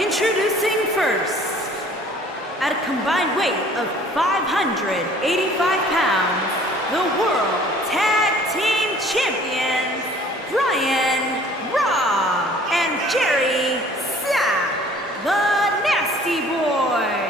Introducing first, at a combined weight of 585 pounds, the World Tag Team Champions, Brian Raw and Jerry Sapp, the Nasty Boys.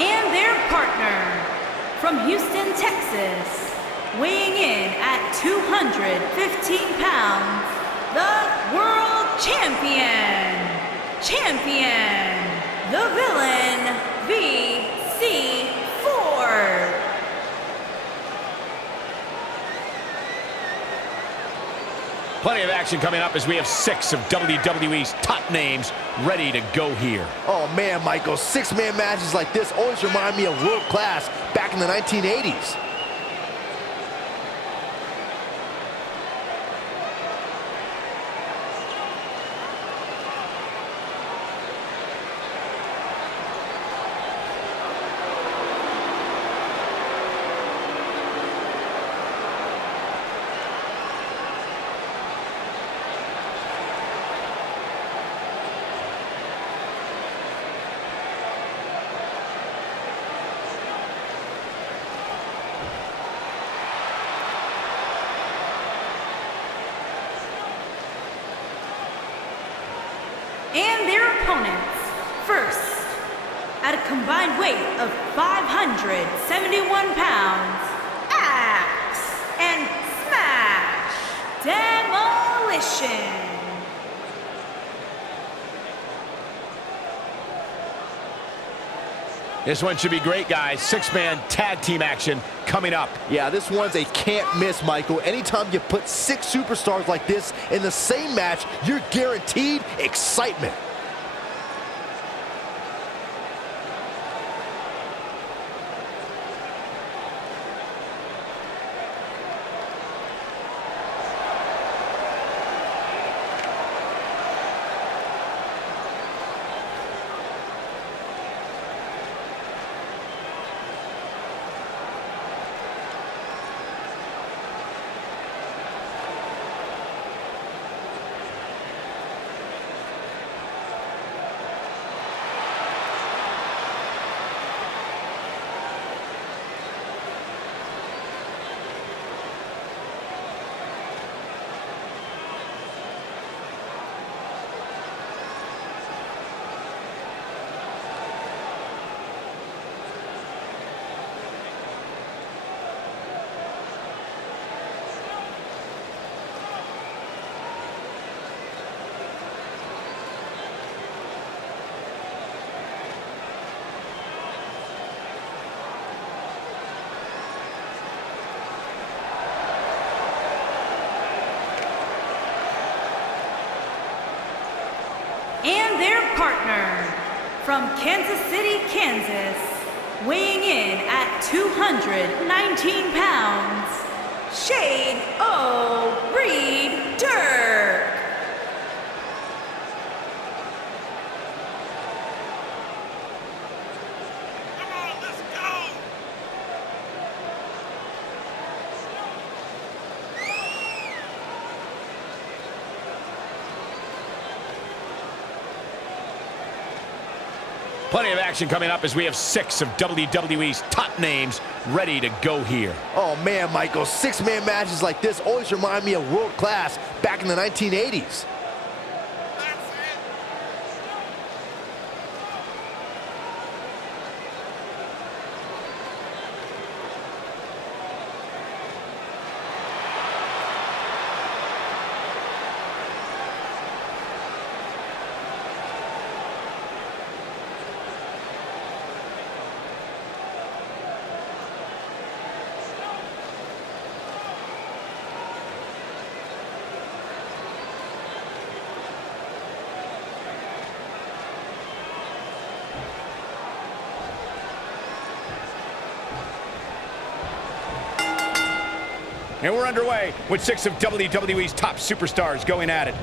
And their partner, from Houston, Texas, weighing in at 215 pounds, the World Champion, the Villain, VC4. Plenty of action coming up as we have 6 of WWE's top names ready to go here. Oh man, Michael, 6-man matches like this always remind me of world class back in the 1980s. And their opponents, first, at a combined weight of 571 pounds, Axe and Smash Demolition. This one should be great, guys. 6-man tag team action coming up. Yeah, this one's a can't miss, Michael. Anytime you put 6 superstars like this in the same match, you're guaranteed excitement. And their partner, from Kansas City, Kansas, weighing in at 219 pounds, Shade O'Reed Dirk. Plenty of action coming up as we have 6 of WWE's top names ready to go here. Oh man, Michael, 6-man matches like this always remind me of world class back in the 1980s. And we're underway with 6 of WWE's top superstars going at it.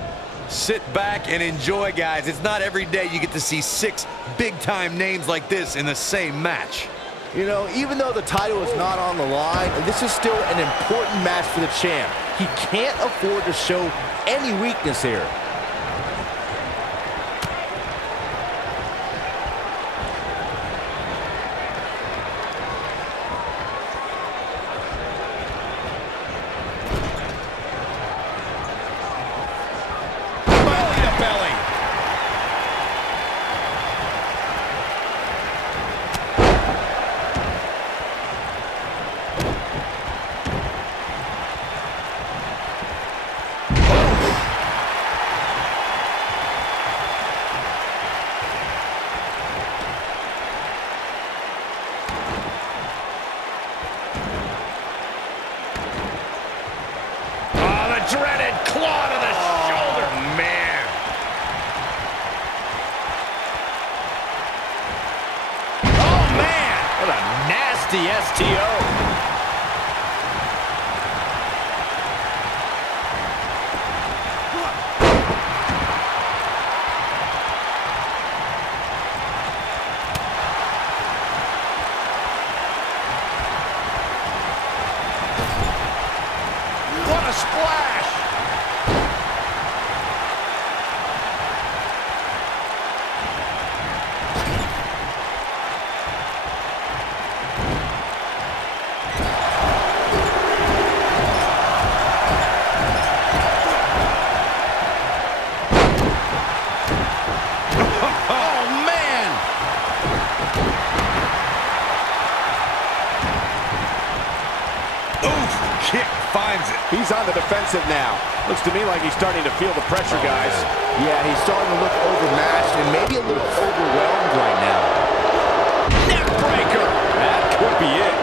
Sit back and enjoy, guys. It's not every day you get to see 6 big-time names like this in the same match. You know, even though the title is not on the line, this is still an important match for the champ. He can't afford to show any weakness here. Dreaded claw to the shoulder. Man. Oh, man. What a nasty STO. What a splash. Kick finds it. He's on the defensive now. Looks to me like he's starting to feel the pressure, guys. Yeah, he's starting to look overmatched and maybe a little overwhelmed right now. Neck breaker. That could be it.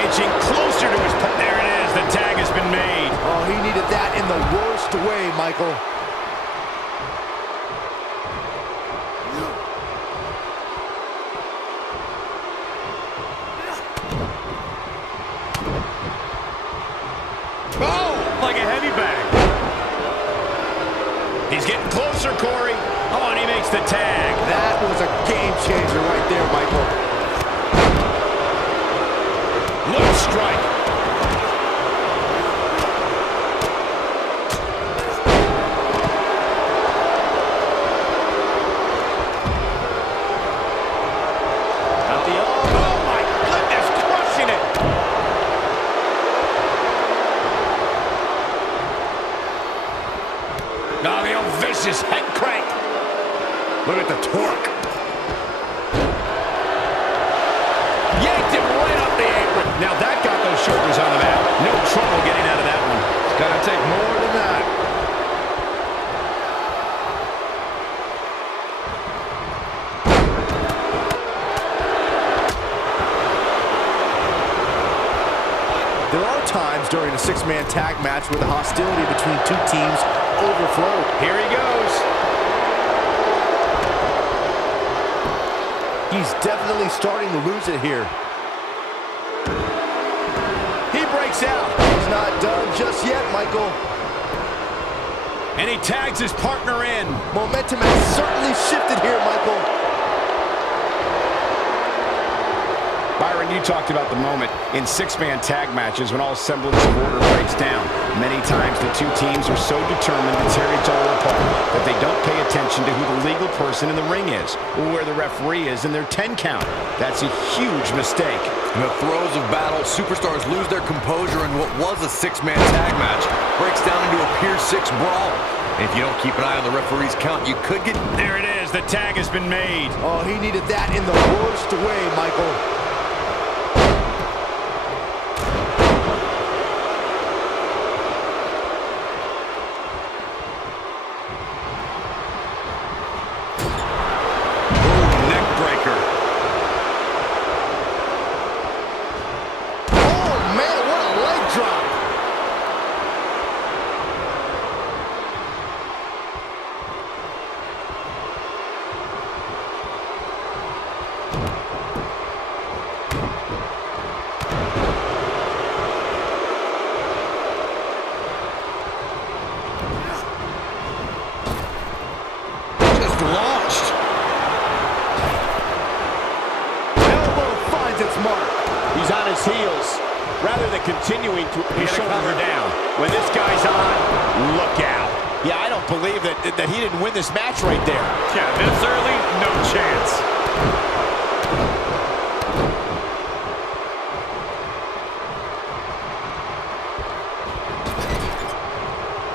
Inching closer to his... There it is. The tag has been made. Oh, he needed that in the worst way, Michael. Oh, like a heavy bag. He's getting closer, Corey. Oh, and he makes the tag. That was a game changer right there, Michael. Look strike. Out the arm. Oh, my goodness, crushing it. Oh, the old vicious head crank. Look at the torque. Yanked him right off the apron. Now that got those shoulders on the mat. No trouble getting out of that one. It's gonna take more than that. There are times during a 6-man tag match where the hostility between two teams overflowed. Here he goes. He's definitely starting to lose it here. He breaks out. He's not done just yet, Michael. And he tags his partner in. Momentum has certainly shifted here, Michael. Byron, you talked about the moment in 6-man tag matches when all semblance of order breaks down. Many times the two teams are so determined to tear each other apart that they don't pay attention to who the legal person in the ring is or where the referee is in their 10 count. That's a huge mistake. In the throes of battle, superstars lose their composure, and what was a 6-man tag match breaks down into a Pier 6 brawl. And if you don't keep an eye on the referee's count, you could get... There it is. The tag has been made. Oh, he needed that in the worst way, Michael. just launched. Elbow finds its mark. He's on his heels. Rather than continuing to Shoulder down. When this guy's on, look out. Yeah, I don't believe that he didn't win this match right there. Yeah, this early, no chance.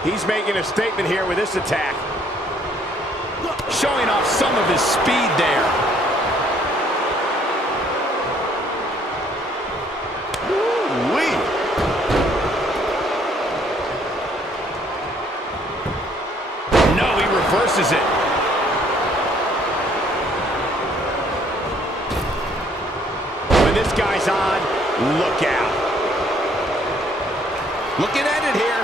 He's making a statement here with this attack. Showing off some of his speed there. Woo-wee. No, he reverses it. When this guy's on, look out. Looking at it here.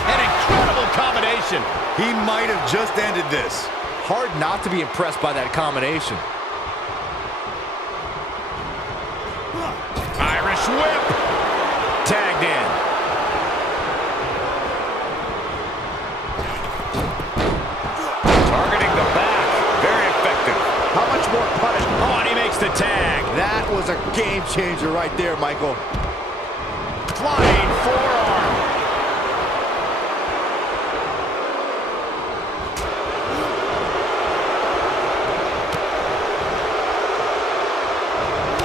An incredible combination. He might have just ended this. Hard not to be impressed by that combination. Irish whip. Tagged in. Targeting the back. Very effective. How much more punishment? Oh, and he makes the tag. That was a game changer right there, Michael. Flying forearm.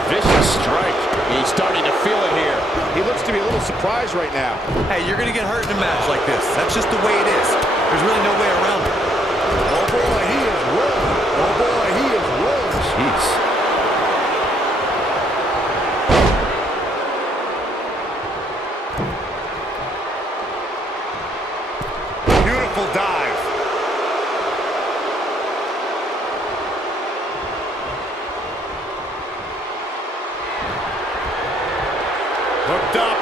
Vicious strike. He's starting to feel it here. He looks to be a little surprised right now. Hey, you're going to get hurt in a match like this. That's just the way it is. There's really no way around it. Oh boy, he is rolling. Oh boy, he is rolling. Jeez. Beautiful dive. Hooked up.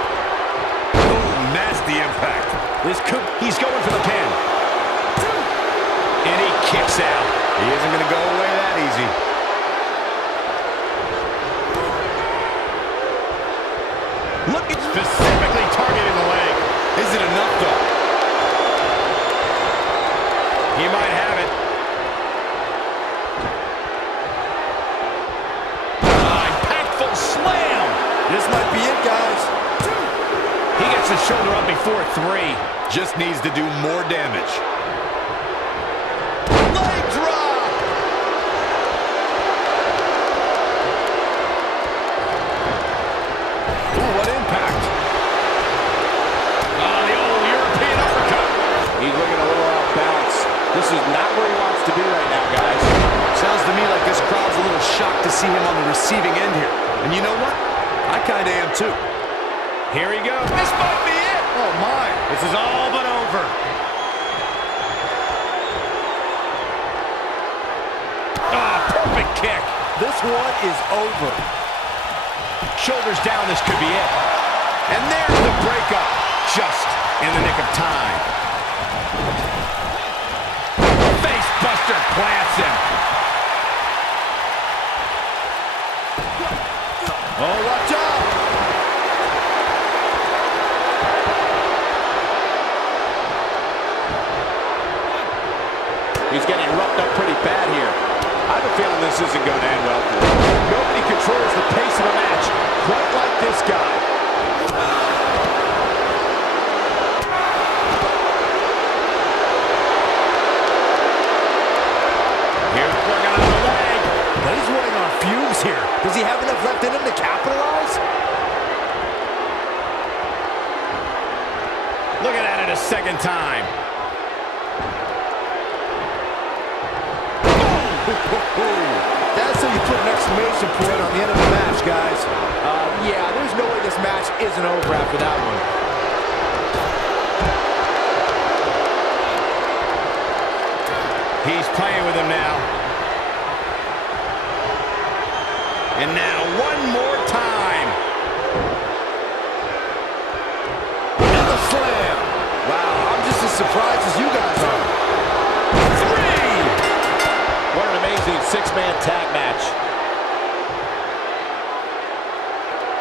Ooh, nasty impact. He's going for the pin. And he kicks out. He isn't going to go away that easy. Looking specifically targeting the leg. Is it enough, though? He might have it. Impactful slam. This might be it, guys. He gets the shoulder up before 3. Just needs to do more damage. Leg drop. Ooh, what impact. The old European uppercut. He's looking a little off balance. This is not where he wants to be right now, guys. Sounds to me like this crowd's a little shocked to see him on the receiving end here. And you know what? I kind of am, too. Here he goes. This might be it. Oh my. This is all but over. Perfect kick. This one is over. Shoulders down, this could be it. And there's the breakup. Just in the nick of time. Face buster plants him. Oh, watch out. He's getting roughed up pretty bad here. I have a feeling this isn't going to end well for him. Nobody controls the pace of a match quite like this guy. Here's working on the leg. But he's running on fumes here. Does he have enough left in him to capitalize? Looking at it a second time. That's how you put an exclamation point on the end of the match, guys. Yeah, there's no way this match isn't over after that one. He's playing with him now. And now one more time. And the slam. Wow, I'm just as surprised as you guys are. 3. What an amazing six-man tag match.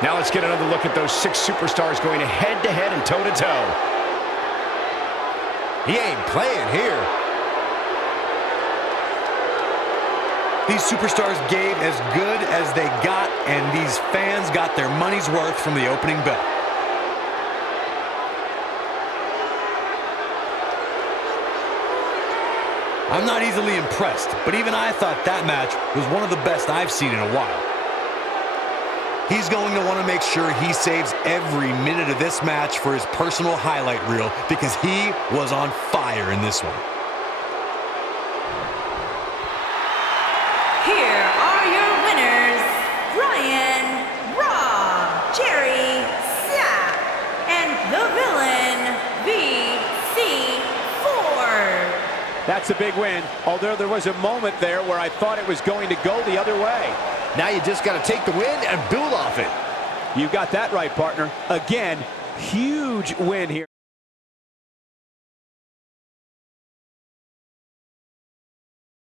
Now let's get another look at those 6 superstars going head-to-head and toe-to-toe. He ain't playing here. These superstars gave as good as they got, and these fans got their money's worth from the opening bell. I'm not easily impressed, but even I thought that match was one of the best I've seen in a while. He's going to want to make sure he saves every minute of this match for his personal highlight reel, because he was on fire in this one. Here are your winners, Ryan, Raw, Jerry, Sapp, and the villain, VC4. That's a big win, although there was a moment there where I thought it was going to go the other way. Now you just got to take the win and build off it. You got that right, partner. Again, huge win here.